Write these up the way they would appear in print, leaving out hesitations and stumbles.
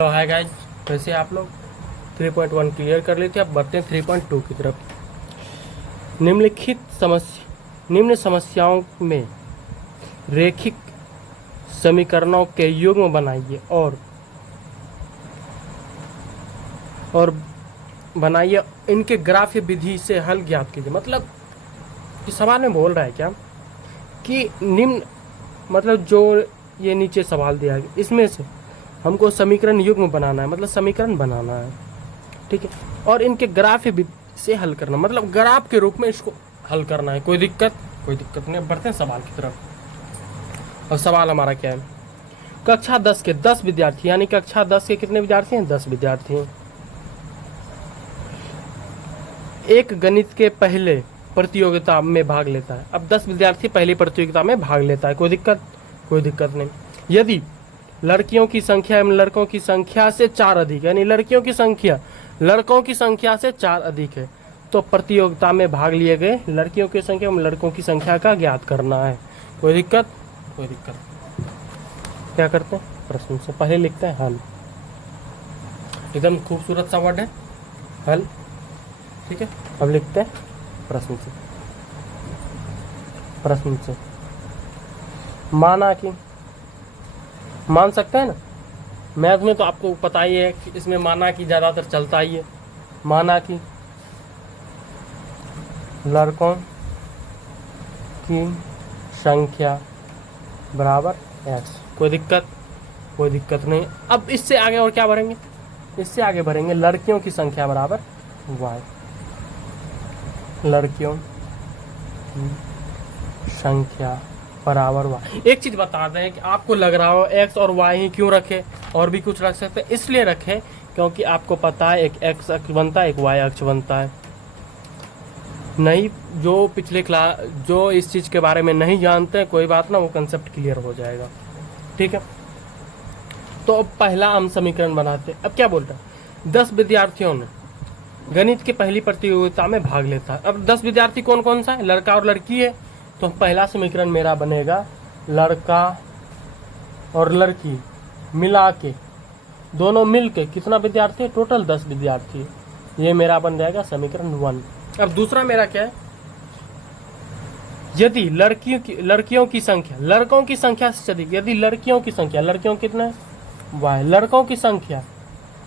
तो hi guys, वैसे आप लोग 3.1 क्लियर कर लेते हैं। अब बढ़ते हैं 3.2 की तरफ। निम्न समस्याओं में रैखिक समीकरणों के युग्म बनाइए और बनाइए इनके ग्राफ्य विधि से हल ज्ञात कीजिए। मतलब इस सवाल में बोल रहा है क्या कि निम्न मतलब जो ये नीचे सवाल दिया है इसमें से हमको समीकरण युग्म बनाना है, मतलब समीकरण बनाना है, ठीक है। और इनके ग्राफ से हल करना, मतलब ग्राफ के रूप में इसको हल करना है। कोई दिक्कत नहीं। बढ़ते हैं सवाल की तरफ। और सवाल हमारा क्या है, कक्षा 10 के 10 विद्यार्थी, यानी कक्षा 10 के कितने विद्यार्थी हैं? 10 विद्यार्थी हैं। एक गणित के पहले प्रतियोगिता में भाग लेता है। अब 10 विद्यार्थी पहली प्रतियोगिता में भाग लेता है। कोई दिक्कत नहीं। यदि लड़कियों की संख्या एवं लड़कों की संख्या से 4 अधिक, यानी लड़कियों की संख्या लड़कों की संख्या से 4 अधिक है, तो प्रतियोगिता में भाग लिए गए लड़कियों की संख्या एवं लड़कों की संख्या का ज्ञात करना है। कोई दिक्कत। क्या करते हैं, प्रश्न से पहले लिखते हैं हल। एकदम खूबसूरत सा वर्ड है हल, ठीक है। अब लिखते हैं प्रश्न से। माना कि, मान सकते हैं ना, मैथ में तो आपको पता ही है कि इसमें माना कि ज़्यादातर चलता ही है। माना कि लड़कों की संख्या बराबर x। कोई दिक्कत नहीं। अब इससे आगे और क्या भरेंगे? इससे आगे भरेंगे लड़कियों की संख्या बराबर y। लड़कियों की संख्या बराबर y। एक चीज बता दें कि आपको लग रहा हो x और y ही क्यों रखे, और भी कुछ रख सकते हैं। इसलिए रखे क्योंकि आपको पता है एक x अक्ष बनता है, एक y अक्ष बनता है। नहीं, जो पिछले क्लास जो इस चीज के बारे में नहीं जानते कोई बात ना, वो कंसेप्ट क्लियर हो जाएगा, ठीक है। तो अब पहला हम समीकरण बनाते हैं। अब क्या बोलता है, 10 विद्यार्थियों ने गणित की पहली प्रतियोगिता में भाग लेता है। अब 10 विद्यार्थी कौन कौन सा है? लड़का और लड़की है। तो पहला समीकरण मेरा बनेगा लड़का और लड़की मिला के, दोनों मिल के कितना विद्यार्थी है? टोटल 10 विद्यार्थी। ये मेरा बन जाएगा समीकरण 1। अब दूसरा मेरा क्या है, यदि लड़कियों की संख्या लड़कों की संख्या से अधिक, यदि लड़कियों कितना है? y। लड़कों की संख्या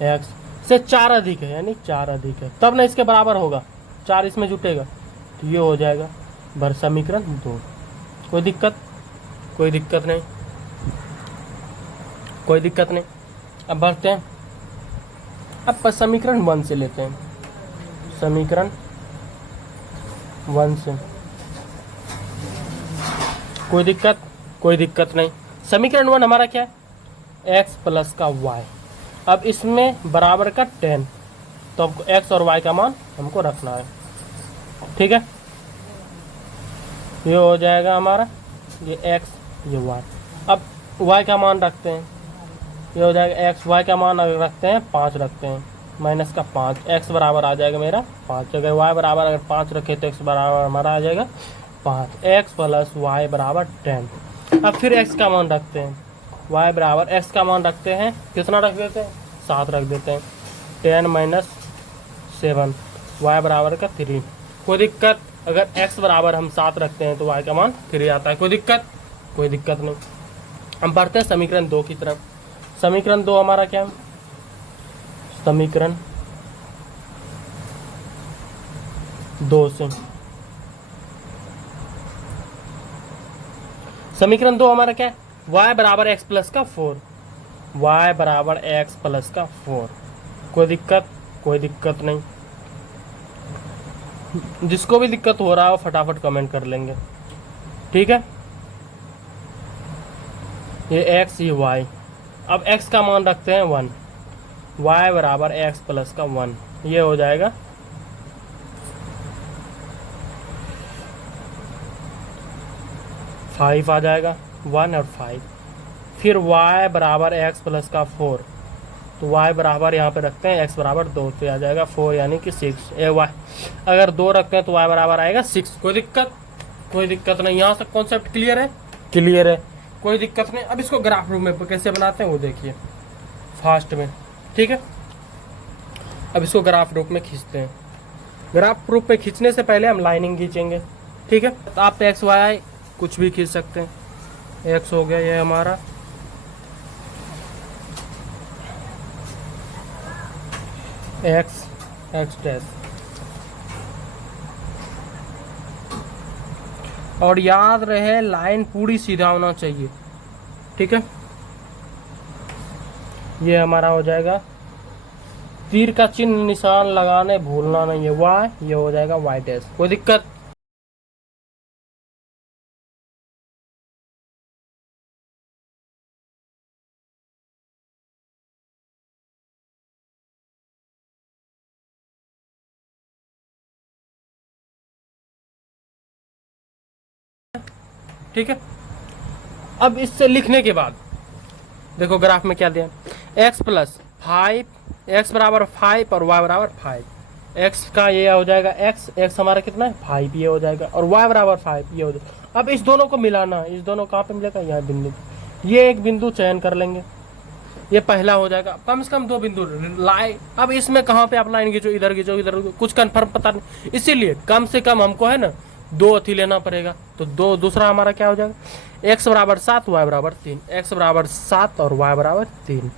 x से 4 अधिक है, यानी 4 अधिक है, तब ना इसके बराबर होगा, 4 इसमें जुटेगा, तो ये हो जाएगा भर समीकरण 2। कोई दिक्कत नहीं। अब बढ़ते हैं, अब समीकरण 1 से लेते हैं। समीकरण 1 से कोई दिक्कत नहीं। समीकरण 1 हमारा क्या है? x प्लस का y। अब इसमें बराबर का 10, तो हमको x और y का मान हमको रखना है, ठीक है। ये हो जाएगा हमारा, ये x ये y। अब y का मान रखते हैं, ये हो जाएगा x। y का मान अगर रखते हैं 5 रखते हैं, माइनस का 5, x बराबर आ जाएगा मेरा 5। अगर y बराबर अगर 5 रखे तो x बराबर हमारा आ जाएगा 5। x प्लस y बराबर 10। अब फिर x का मान रखते हैं, y बराबर x का मान रखते हैं, कितना रख देते हैं? 7 रख देते हैं। 10 माइनस 7, y बराबर का 3। कोई दिक्कत, अगर x बराबर हम 7 रखते हैं तो y का मान 3 आता है। कोई दिक्कत नहीं। हम बढ़ते हैं समीकरण 2 की तरफ। समीकरण 2 हमारा क्या है? समीकरण 2 से समीकरण 2 हमारा क्या है? y बराबर x प्लस का 4। y बराबर x प्लस का 4। कोई दिक्कत नहीं। जिसको भी दिक्कत हो रहा है वो फटाफट कमेंट कर लेंगे, ठीक है। ये x ये y। अब x का मान रखते हैं 1, y बराबर x प्लस का 1। ये हो जाएगा 5 आ जाएगा, 1 और 5। फिर y बराबर x प्लस का 4, तो y बराबर यहाँ पे रखते हैं x बराबर 2, तो आ जाएगा 4 यानी कि 6। y अगर 2 रखते हैं तो y बराबर आएगा 6। कोई दिक्कत नहीं। यहाँ से कॉन्सेप्ट क्लियर है। कोई दिक्कत नहीं। अब इसको ग्राफ रूप में कैसे बनाते हैं वो देखिए फास्ट में। ठीक है, अब इसको ग्राफ रूप में खींचते हैं। ग्राफ रूप में खींचने से पहले हम लाइनिंग खींचेंगे, ठीक है। तो आप एक्स वाई कुछ भी खींच सकते हैं। एक्स हो गया ये हमारा, एक्स एक्स डैश, और याद रहे लाइन पूरी सीधा होना चाहिए, ठीक है। ये हमारा हो जाएगा, तीर का चिन्ह निशान लगाने भूलना नहीं है, वाई, ये हो जाएगा वाई डैश। कोई दिक्कत? ठीक है, अब इससे लिखने के बाद देखो ग्राफ में क्या दिया, x प्लस 5, एक्स बराबर 5 और y बराबर 5। x का ये हो जाएगा x हमारा कितना है 5, ये हो जाएगा, और y बराबर 5 ये हो जाएगा। अब इस दोनों को मिलाना है, इस दोनों कहाँ पे मिलेगा, यहाँ बिंदु, ये एक बिंदु चयन कर लेंगे, ये पहला हो जाएगा। कम से कम 2 बिंदु लाए। अब इसमें कहाँ पे आप लाइन खींचो, इधर खींचो, इधर, कुछ कन्फर्म पता नहीं, इसीलिए कम से कम हमको है ना 2 अथी लेना पड़ेगा। तो दूसरा हमारा क्या हो जाएगा, x बराबर 7, y बराबर 3, x बराबर 7 और y बराबर 3,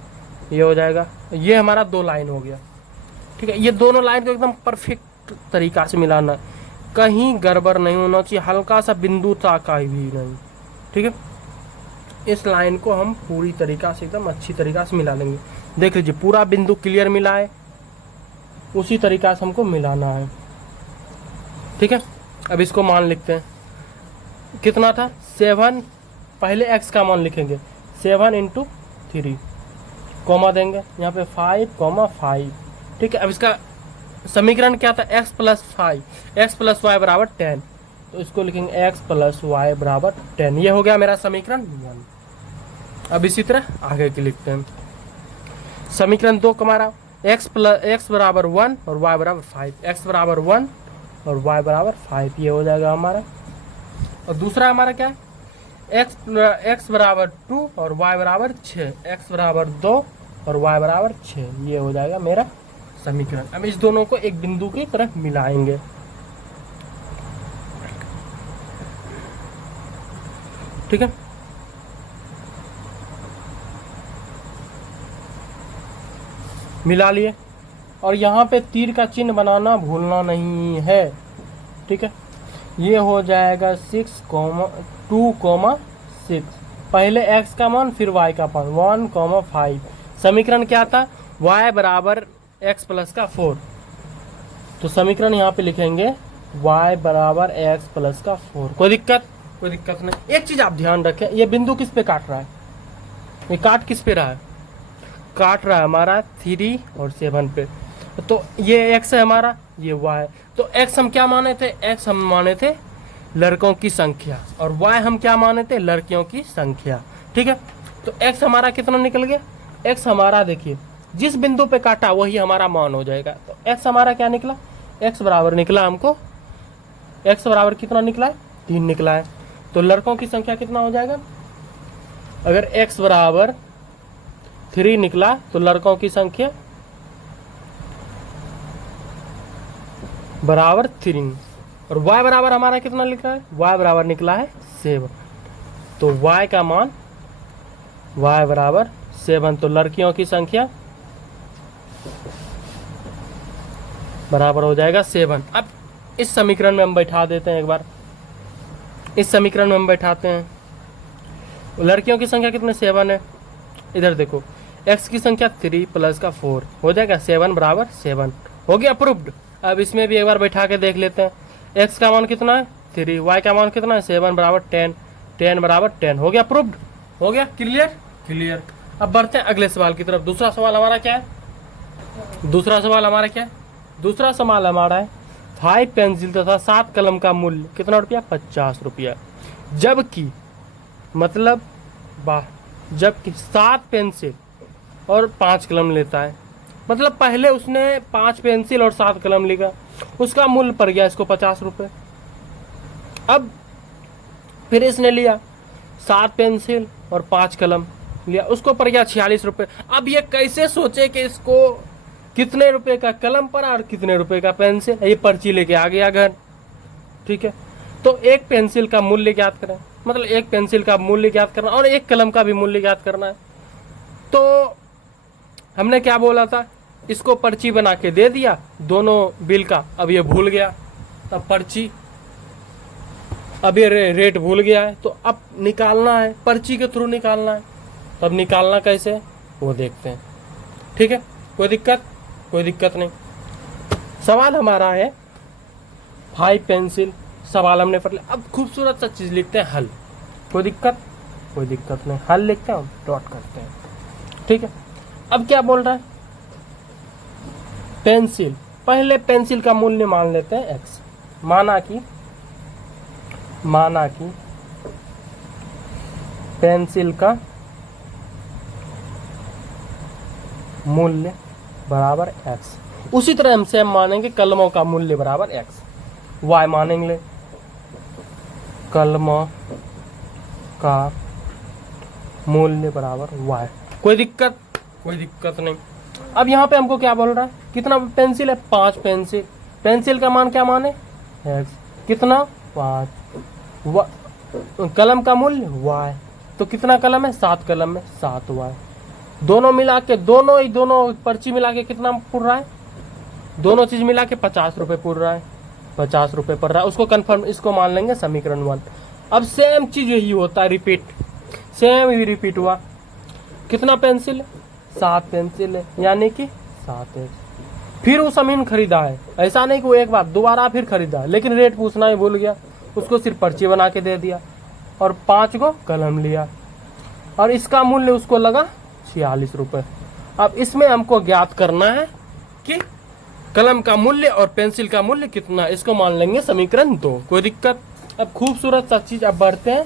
ये हो जाएगा। ये हमारा 2 लाइन हो गया, ठीक है। ये दोनों लाइन को एकदम परफेक्ट तरीका से मिलाना, कहीं गड़बड़ नहीं होना चाहिए, हल्का सा बिंदु था कहीं भी नहीं, ठीक है। इस लाइन को हम पूरी तरीका से एकदम अच्छी तरीका से मिला लेंगे। देख लीजिए पूरा बिंदु क्लियर मिला है, उसी तरीका से हमको मिलाना है, ठीक है। अब इसको मान लिखते हैं, कितना था 7, पहले x का मान लिखेंगे 7 × 3, कॉमा देंगे यहाँ पे 5, ठीक है। अब इसका समीकरण क्या था, x plus 5, x plus Y बराबर 10, तो इसको लिखेंगे x प्लस वाई बराबर 10, ये हो गया मेरा समीकरण 1। अब इसी तरह आगे के लिखते हैं, समीकरण 2 हमारा x बराबर 1 और y बराबर 5, x बराबर 1 और y बराबर 5, ये हो जाएगा हमारा। और दूसरा हमारा क्या है, x बराबर 2 और y बराबर 6, x बराबर 2 और y बराबर 6, ये हो जाएगा मेरा समीकरण। अब इस दोनों को एक बिंदु की तरफ मिलाएंगे, ठीक है। मिला लिए, और यहाँ पे तीर का चिन्ह बनाना भूलना नहीं है, ठीक है। ये हो जाएगा 2, 6, पहले x का मान फिर y का मान 1, 5। समीकरण क्या था, y बराबर x प्लस का 4, तो समीकरण यहाँ पे लिखेंगे y बराबर x प्लस का 4। कोई दिक्कत? कोई दिक्कत नहीं। एक चीज आप ध्यान रखें, ये बिंदु किस पे काट रहा है, ये काट किस पे रहा है, काट रहा है हमारा 3 और 7 पे। तो ये x है हमारा, ये y है। तो x हम क्या माने थे, x हम माने थे लड़कों की संख्या, और y हम क्या माने थे, लड़कियों की संख्या, ठीक है। तो x हमारा कितना निकल गया, x हमारा देखिए जिस बिंदु पे काटा वही हमारा मान हो जाएगा। तो x हमारा क्या निकला, x बराबर निकला हमको, x बराबर कितना निकला है, 3 निकला है। तो लड़कों की संख्या कितना हो जाएगा, अगर x बराबर 3 निकला तो लड़कों की संख्या बराबर 3, और y बराबर हमारा कितना लिखा है, y बराबर निकला है 7। तो y का मान y बराबर 7, तो लड़कियों की संख्या बराबर हो जाएगा 7। अब इस समीकरण में हम बैठा देते हैं, एक बार इस समीकरण में हम बैठाते हैं, लड़कियों की संख्या कितने 7 है, इधर देखो x की संख्या 3 प्लस का 4 हो जाएगा 7 बराबर 7, हो गया अप्रूव्ड। अब इसमें भी एक बार बैठा के देख लेते हैं, x का मान कितना है 3, y का मान कितना है 7 बराबर 10, 10 बराबर 10, हो गया अप्रूव्ड, हो गया क्लियर क्लियर। अब बढ़ते हैं अगले सवाल की तरफ। दूसरा सवाल हमारा क्या है, दूसरा सवाल हमारा क्या है, दूसरा सवाल हमारा है 5 पेंसिल तथा 7 कलम का मूल्य कितना रुपया, 50 रुपया। जबकि मतलब जबकि 7 पेंसिल और 5 कलम लेता है, मतलब पहले उसने 5 पेंसिल और 7 कलम लिखा, उसका मूल्य पड़ गया इसको 50 रुपये। अब फिर इसने लिया 7 पेंसिल और 5 कलम, लिया, उसको पड़ गया 46 रुपये। अब ये कैसे सोचे कि इसको कितने रुपए का कलम पड़ा और कितने रुपए का पेंसिल, ये पर्ची लेके आ गया घर। ठीक है, तो एक पेंसिल का मूल्य ज्ञात करें, मतलब एक पेंसिल का मूल्य ज्ञात करना और एक कलम का भी मूल्य ज्ञात करना है। तो हमने क्या बोला था, इसको पर्ची बना के दे दिया दोनों बिल का, अब ये भूल गया, तब पर्ची, अब ये रेट भूल गया है, तो अब निकालना है, पर्ची के थ्रू निकालना है। तब निकालना कैसे वो देखते हैं। ठीक है, कोई दिक्कत? कोई दिक्कत नहीं। सवाल हमारा है 5 पेंसिल, सवाल हमने पढ़ लिया। अब खूबसूरत सा चीज़ लिखते हैं, हल। कोई दिक्कत? कोई दिक्कत नहीं, हल लिखते हैं, डॉट करते हैं। ठीक है, अब क्या बोल रहा है, पेंसिल, पहले पेंसिल का मूल्य मान लेते हैं x। माना कि पेंसिल का मूल्य बराबर x। उसी तरह हम सेम मानेंगे कलमों का मूल्य बराबर x। y मानेंगे कलमों का मूल्य बराबर y। कोई दिक्कत? कोई दिक्कत नहीं। अब यहाँ पे हमको क्या बोल रहा है, कितना पेंसिल है, 5 पेंसिल। पेंसिल का मान क्या माने, x, कितना 5, कलम का मूल्य y, तो कितना कलम है, 7 कलम है, 7y। दोनों मिला के, दोनों पर्ची मिला के कितना पुर रहा है, दोनों चीज मिला के 50 रुपये पुर रहा है, 50 रुपये पड़ रहा है। उसको कंफर्म, इसको मान लेंगे समीकरण 1। अब सेम चीज यही होता है, रिपीट, सेम ही रिपीट हुआ। कितना पेंसिल है, 7 पेंसिल है, यानी कि 7x। फिर वो सामान खरीदा है, ऐसा नहीं कि वो एक बार दोबारा फिर खरीदा है, लेकिन रेट पूछना ही भूल गया, उसको सिर्फ पर्ची बना के दे दिया और 5 को कलम लिया और इसका मूल्य उसको लगा 46 रुपये। अब इसमें हमको ज्ञात करना है कि कलम का मूल्य और पेंसिल का मूल्य कितना, इसको मान लेंगे समीकरण 2। कोई दिक्कत? अब खूबसूरत सा चीज, अब बढ़ते हैं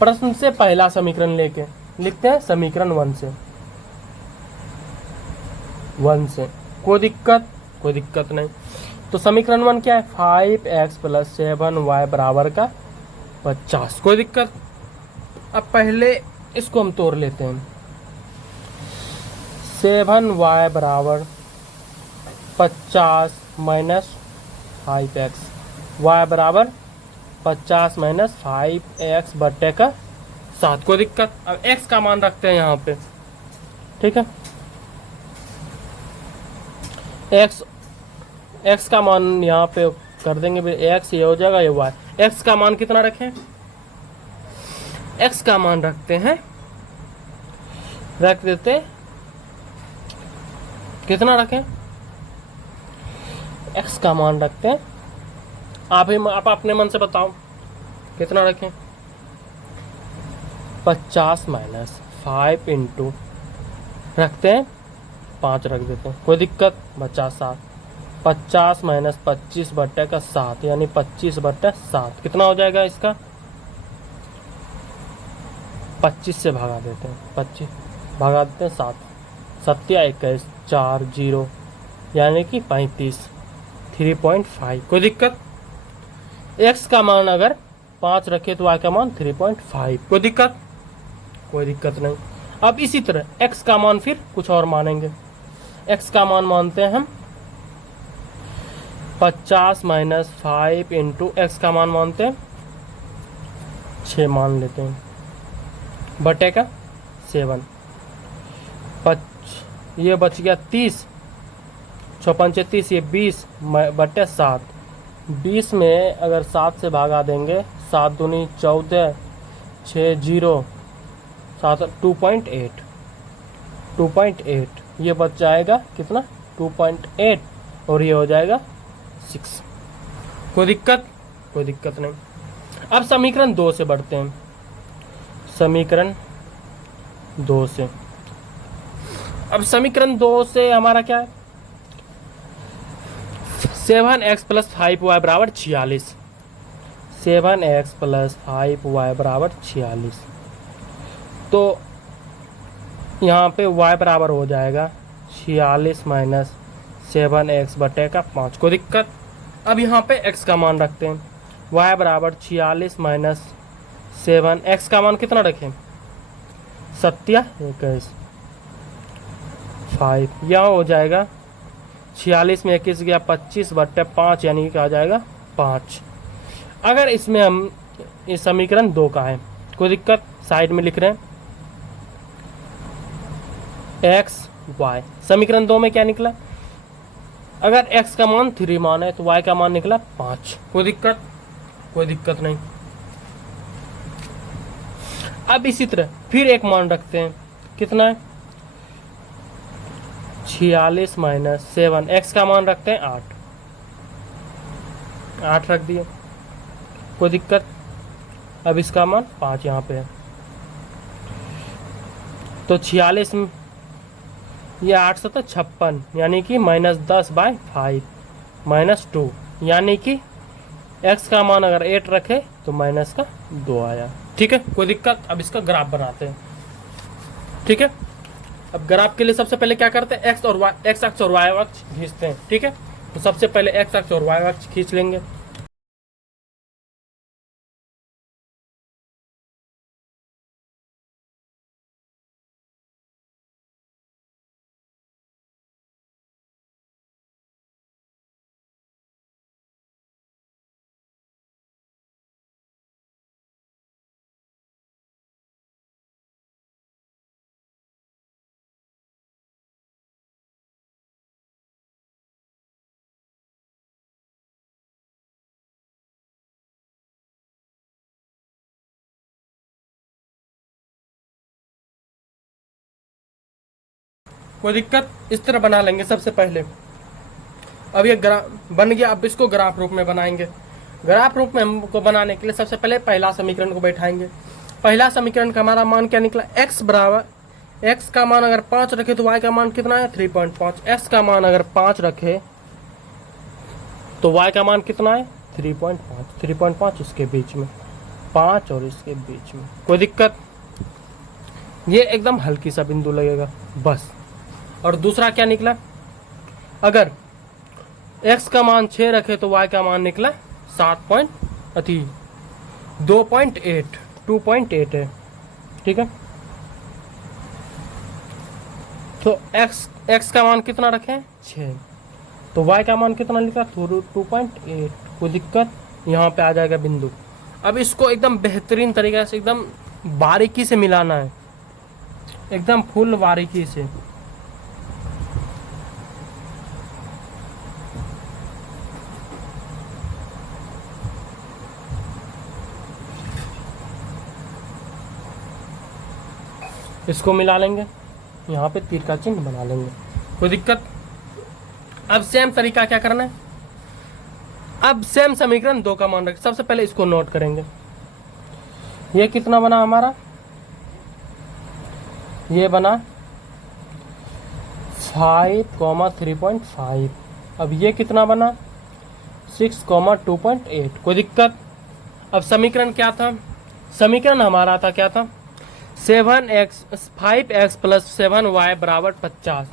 प्रश्न से पहला समीकरण लेके, लिखते हैं समीकरण 1 से। कोई दिक्कत? कोई दिक्कत नहीं। तो समीकरण 1 क्या है, 5x + 7y बराबर का 50। कोई दिक्कत? अब पहले इसको हम तोड़ लेते हैं। 7y बराबर 50 - 5x, y बराबर 50 - 5x बटे का 7। कोई दिक्कत? अब x का मान रखते हैं यहाँ पे। ठीक है, x का मान यहाँ पे कर देंगे, x ये हो जाएगा, ये y। x का मान कितना रखें, x का मान रखते हैं, रख देते, कितना रखें, x का मान रखते हैं, आप अपने मन से बताओ कितना रखें, 50 - 5 इंटू रखते हैं 5 रख देते हैं। कोई दिक्कत? बचा 7। 50 - 25 बटे का 7, यानी 25 बटे 7 कितना हो जाएगा, इसका 25 से भगा देते हैं, 25 भगा देते हैं 7, 7 × 21 4 0, यानी कि 35, 3.5। कोई दिक्कत? x का मान अगर 5 रखे तो y का मान 3.5। कोई दिक्कत? कोई दिक्कत नहीं। अब इसी तरह x का मान फिर कुछ और मानेंगे। x का मान मानते हैं हम 50 - 5 इंटू x का मान मानते हैं 6 मान लेते हैं, बटे का 7, ये बच गया 30, 6 × 5 = 30, ये 20 बटे 7। 20 में अगर 7 से भागा देंगे, 7 दूनी 14, 6 0, 7 2.8, ये बच जाएगा कितना, 2.8, और ये हो जाएगा 6। कोई दिक्कत? कोई दिक्कत नहीं। अब समीकरण 2 से बढ़ते हैं, समीकरण 2 से। अब समीकरण 2 से हमारा क्या है, 7x + 5y बराबर 46। 7x + 5y बराबर 46, तो यहाँ पे y बराबर हो जाएगा 46 - 7x बटे का 5। कोई दिक्कत? अब यहाँ पे x का मान रखते हैं, y बराबर 46 - 7, x का मान कितना रखें, सत्या 21 5, यहाँ हो जाएगा 46 में 21 गया 25/5, यानी क्या आ जाएगा 5। अगर इसमें हम इस समीकरण 2 का है, कोई दिक्कत, साइड में लिख रहे हैं एक्स वाई। समीकरण 2 में क्या निकला, अगर x का मान 3 मान है तो y का मान निकला 5। कोई दिक्कत, कोई दिक्कत नहीं। अब इसी तरह फिर एक मान रखते हैं, कितना है 46 माइनस 7, x का मान रखते हैं 8 रख दिए, कोई दिक्कत। अब इसका मान 5 यहाँ पे है, तो 46 में ये 8 7 56, यानी कि -10/5 -2, यानी कि x का मान अगर 8 रखे तो माइनस का 2 आया। ठीक है, कोई दिक्कत। अब इसका ग्राफ बनाते हैं। ठीक है, अब ग्राफ के लिए सबसे पहले क्या करते हैं, x अक्ष और y अक्ष खींचते हैं। ठीक है, तो सबसे पहले x अक्ष और y अक्ष खींच लेंगे। कोई दिक्कत, इस तरह बना लेंगे सबसे पहले। अब ये ग्राफ बन गया, अब इसको ग्राफ रूप में बनाएंगे। ग्राफ रूप में हमको बनाने के लिए सबसे पहले पहला समीकरण को बैठाएंगे। पहला समीकरण का हमारा मान क्या निकला, x बराबर, x का मान अगर 5 रखे तो y का मान कितना है 3.5। x का मान अगर 5 रखे तो y का मान कितना है 3.5। 3.5 इसके बीच में, 5 और इसके बीच में, कोई दिक्कत। ये एकदम हल्की सा बिंदु लगेगा बस। और दूसरा क्या निकला, अगर x का मान 6 रखे तो y का मान निकला 2.8 है। ठीक है, तो x का मान कितना रखें 6, तो y का मान कितना लिखा 2.8। कोई दिक्कत, यहाँ पे आ जाएगा बिंदु। अब इसको एकदम बेहतरीन तरीके से, एकदम बारीकी से मिलाना है, एकदम फुल बारीकी से। इसको मिला लेंगे, यहाँ पे तीर का चिन्ह बना लेंगे, कोई दिक्कत। अब सेम तरीका क्या करना है, अब सेम समीकरण 2 का मान रखें। सबसे पहले इसको नोट करेंगे। ये कितना बना हमारा, ये बना 5,3.5। अब ये कितना बना 6,2.8। कोई दिक्कत। अब समीकरण क्या था, समीकरण हमारा था क्या था 5x + 7y बराबर 50।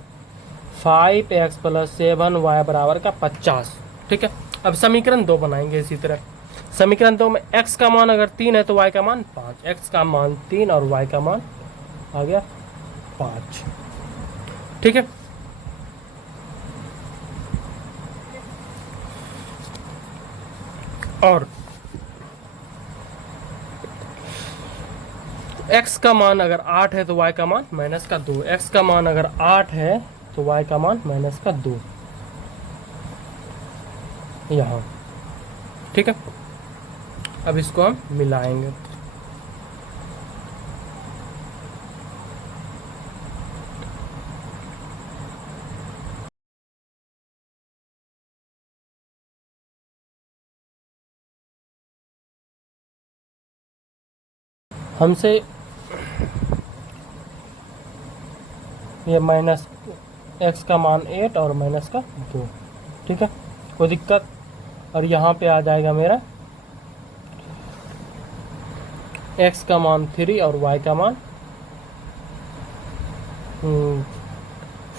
5x + 7y बराबर का 50। ठीक है, अब समीकरण 2 बनाएंगे इसी तरह। समीकरण 2 में x का मान अगर 3 है तो y का मान 5। x का मान 3 और y का मान आ गया 5। ठीक है, और x का मान अगर 8 है तो y का मान -2। x का मान अगर 8 है तो y का मान -2 यहाँ। ठीक है, अब इसको हम मिलाएंगे। हमसे ये -x का मान 8 और -2। ठीक है, कोई दिक्कत। और यहाँ पे आ जाएगा मेरा x का मान 3 और y का मान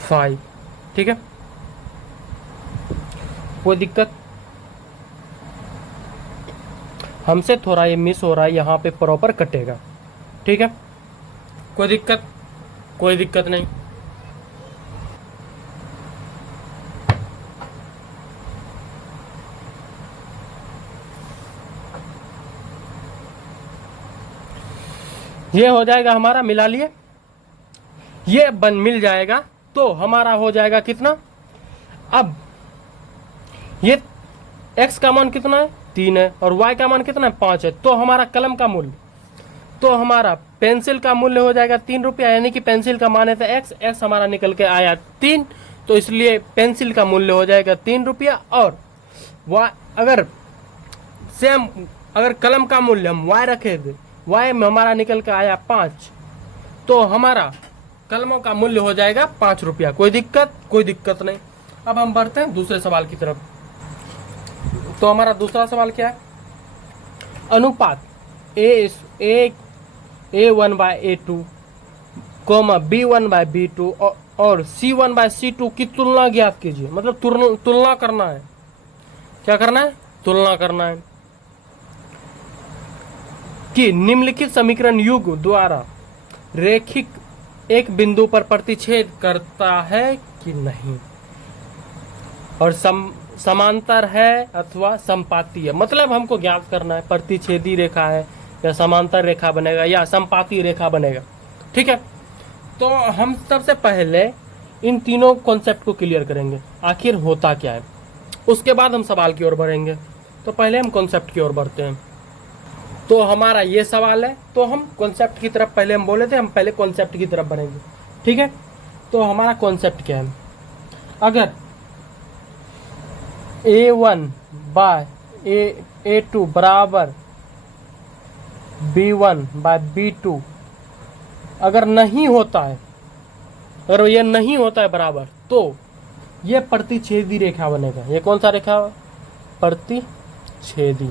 5। ठीक है, कोई दिक्कत। हमसे थोड़ा ये मिस हो रहा है, यहाँ पे प्रॉपर कटेगा। ठीक है, कोई दिक्कत? कोई दिक्कत नहीं। ये हो जाएगा हमारा, मिला लिए, ये बन मिल जाएगा तो हमारा हो जाएगा कितना। अब ये x का मान कितना है 3 है और y का मान कितना है 5 है, तो हमारा कलम का मूल्य, तो हमारा पेंसिल का मूल्य हो जाएगा 3 रुपया, यानी कि पेंसिल का मान है था x हमारा निकल के आया 3, तो इसलिए पेंसिल का मूल्य हो जाएगा 3 रुपया। और अगर सेम अगर कलम का मूल्य हम y रखे थे, y में हमारा निकल के आया 5, तो हमारा कलमों का मूल्य हो जाएगा 5 रुपया। कोई दिक्कत? कोई दिक्कत नहीं। अब हम बढ़ते हैं दूसरे सवाल की तरफ। तो हमारा दूसरा सवाल क्या है? अनुपात A1/A2, B1/B2 और C1/C2 की तुलना ज्ञात कीजिए। मतलब तुलना करना है। क्या करना है? तुलना करना है कि निम्नलिखित समीकरण युग द्वारा रेखिक एक बिंदु पर प्रतिच्छेद करता है कि नहीं, और समांतर है अथवा संपाती है। मतलब हमको ज्ञात करना है प्रतिच्छेदी रेखा है या समांतर रेखा बनेगा या संपाती रेखा बनेगा। ठीक है, तो हम सबसे पहले इन तीनों कॉन्सेप्ट को क्लियर करेंगे, आखिर होता क्या है, उसके बाद हम सवाल की ओर बढ़ेंगे। तो पहले हम कॉन्सेप्ट की ओर बढ़ते हैं। तो हमारा ये सवाल है, तो हम कॉन्सेप्ट की तरफ पहले हम बोले थे, हम पहले कॉन्सेप्ट की तरफ बढ़ेंगे। ठीक है, तो हमारा कॉन्सेप्ट क्या है? अगर A1/A2 बराबर B1/B2 अगर नहीं होता है, अगर ये नहीं होता है बराबर, तो ये प्रतिच्छेदी रेखा बनेगा। ये कौन सा रेखा? प्रतिच्छेदी,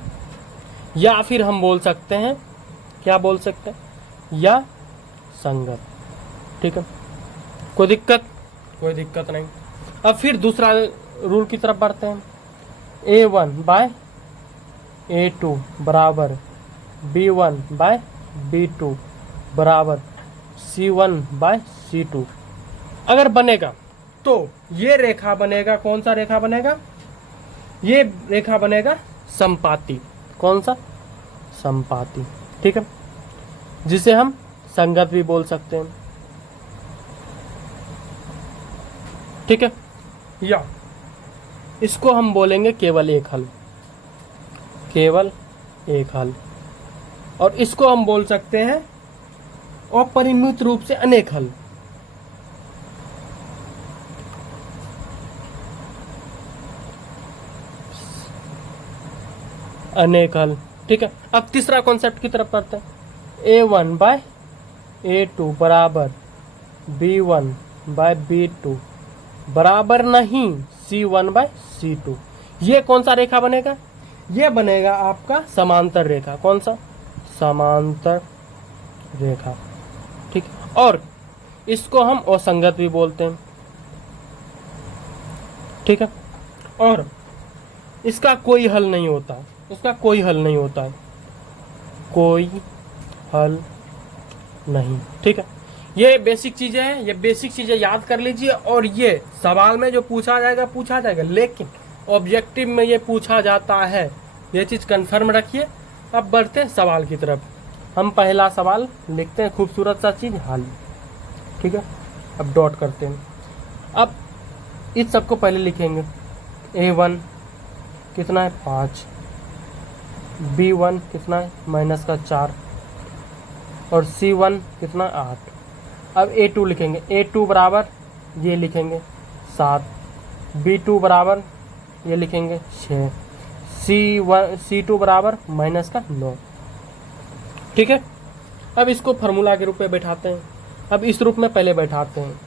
या फिर हम बोल सकते हैं, क्या बोल सकते हैं, या संगत। ठीक है, कोई दिक्कत? कोई दिक्कत नहीं। अब फिर दूसरा रूल की तरफ बढ़ते हैं। A1/A2 बराबर B1/B2 बराबर C1/C2 अगर बनेगा तो ये रेखा बनेगा, कौन सा रेखा बनेगा? ये रेखा बनेगा संपाती। कौन सा? संपाती। ठीक है, जिसे हम संगत भी बोल सकते हैं। ठीक है, या इसको हम बोलेंगे केवल एक हल, केवल एक हल। और इसको हम बोल सकते हैं अपरिमित रूप से अनेक हल। अनेक हल। ठीक है, अब तीसरा कॉन्सेप्ट की तरफ बढ़ते हैं। A1/A2 बराबर B1/B2 बराबर नहीं C1/C2। ये कौन सा रेखा बनेगा? ये बनेगा आपका समांतर रेखा। कौन सा? समांतर रेखा। ठीक, और इसको हम असंगत भी बोलते हैं। ठीक है, और इसका कोई हल नहीं होता, इसका कोई हल नहीं होता है, कोई हल नहीं। ठीक है, ये बेसिक चीजें हैं, ये बेसिक चीजें याद कर लीजिए, और ये सवाल में जो पूछा जाएगा, लेकिन ऑब्जेक्टिव में ये पूछा जाता है, ये चीज कंफर्म रखिए। अब बढ़ते हैं सवाल की तरफ। हम पहला सवाल लिखते हैं, खूबसूरत सा चीज हाल। ठीक है, अब डॉट करते हैं। अब इस सबको पहले लिखेंगे। A1 कितना है? 5। B1 कितना है? -4। और C1 कितना? 8। अब A2 लिखेंगे। A2 बराबर ये लिखेंगे 7। B2 बराबर ये लिखेंगे 6। C2 बराबर -9। ठीक है, अब इसको फार्मूला के रूप में बैठाते हैं। अब इस रूप में पहले बैठाते हैं।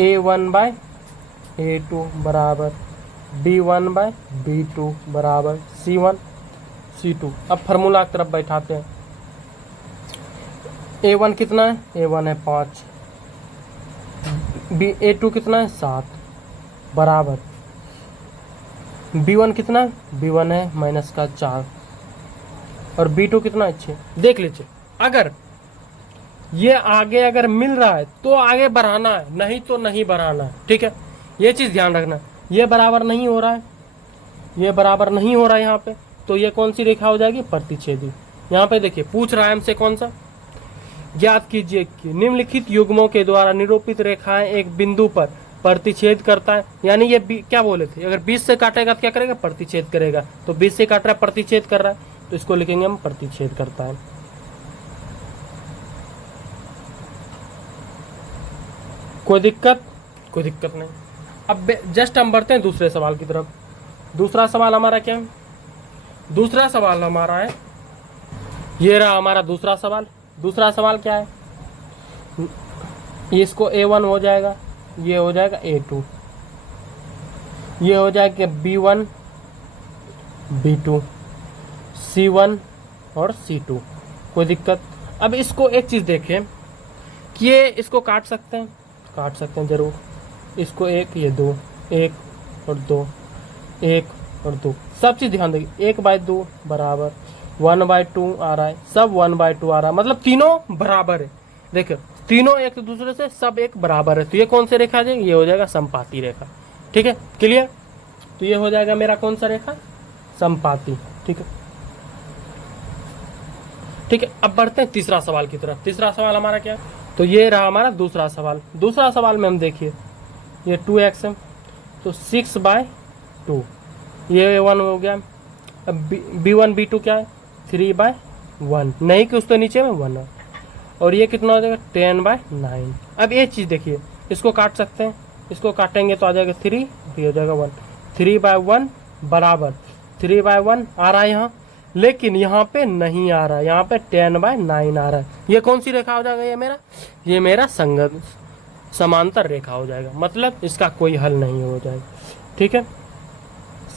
A1/A2 बराबर B1/B2 बराबर C1/C2। अब फार्मूला की तरफ बैठाते हैं। A1 कितना है? A1 है 5। A2 कितना है? 7 बराबर B1 कितना है? B1 है -4। और B2 कितना है? 6। देख लीजिए, अगर ये आगे अगर मिल रहा है तो आगे बढ़ाना है, नहीं तो नहीं बढ़ाना है। ठीक है, ये चीज़ ध्यान रखना। ये बराबर नहीं हो रहा है, ये बराबर नहीं हो रहा है यहाँ पे, तो ये कौन सी रेखा हो जाएगी? प्रतिच्छेदी। यहाँ पे देखिए पूछ रहा है हमसे कौन सा, ज्ञात कीजिए कि निम्नलिखित युग्मों के द्वारा निरूपित रेखाएं एक बिंदु पर प्रतिच्छेद करता है। यानी ये क्या बोले थे, अगर 20 से काटेगा तो क्या करेगा? प्रतिच्छेद करेगा। तो 20 से काट रहा है, प्रतिच्छेद कर रहा है, तो इसको लिखेंगे हम प्रतिच्छेद करता है। कोई दिक्कत? कोई दिक्कत नहीं। अब जस्ट हम बढ़ते हैं दूसरे सवाल की तरफ। दूसरा सवाल हमारा क्या है? दूसरा सवाल हमारा है, ये रहा हमारा दूसरा सवाल। दूसरा सवाल क्या है? इसको A1 हो जाएगा, ये हो जाएगा A2, ये हो जाएगा B1 B2 C1 और C2। कोई दिक्कत? अब इसको एक चीज़ देखें कि ये इसको काट सकते हैं, काट सकते हैं ज़रूर। इसको एक, ये दो, एक और दो, एक और दो, सब चीज़ ध्यान देंगे। 1/2 बराबर 1/2 आ रहा है, सब 1/2 आ रहा है, मतलब तीनों बराबर है। देखो तीनों एक दूसरे से सब एक बराबर है, तो ये कौन सी रेखा है? ये हो जाएगा संपाती रेखा। ठीक है, क्लियर? तो ये हो जाएगा मेरा कौन सा रेखा? संपाती। ठीक है, ठीक है। अब बढ़ते हैं तीसरा सवाल की तरफ। तीसरा सवाल हमारा क्या है? तो ये रहा हमारा दूसरा सवाल। दूसरा सवाल में हम देखिए, ये 2x है, तो 6/2, ये 1 हो गया। अब B1 B2 क्या है? 3/1, नहीं कि उसके नीचे में 1 है, और ये कितना हो जाएगा? 10/9। अब ये चीज़ देखिए, इसको काट सकते हैं, इसको काटेंगे तो आ जाएगा 3, ये हो जाएगा 1। 3/1 बराबर 3/1 आ रहा है यहाँ, लेकिन यहाँ पे नहीं आ रहा है, यहाँ पे 10/9 आ रहा है। ये कौन सी रेखा हो जाएगा? ये मेरा संगत समांतर रेखा हो जाएगा, मतलब इसका कोई हल नहीं हो जाएगा। ठीक है,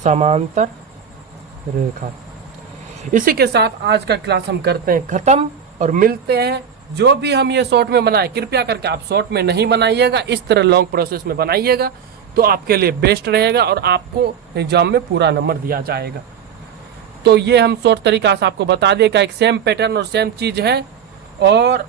समांतर रेखा। इसी के साथ आज का क्लास हम करते हैं खत्म, और मिलते हैं। जो भी हम ये शॉर्ट में बनाए, कृपया करके आप शॉर्ट में नहीं बनाइएगा, इस तरह लॉन्ग प्रोसेस में बनाइएगा, तो आपके लिए बेस्ट रहेगा और आपको एग्जाम में पूरा नंबर दिया जाएगा। तो ये हम शॉर्ट तरीका से आपको बता दिए कि एक सेम पैटर्न और सेम चीज़ है, और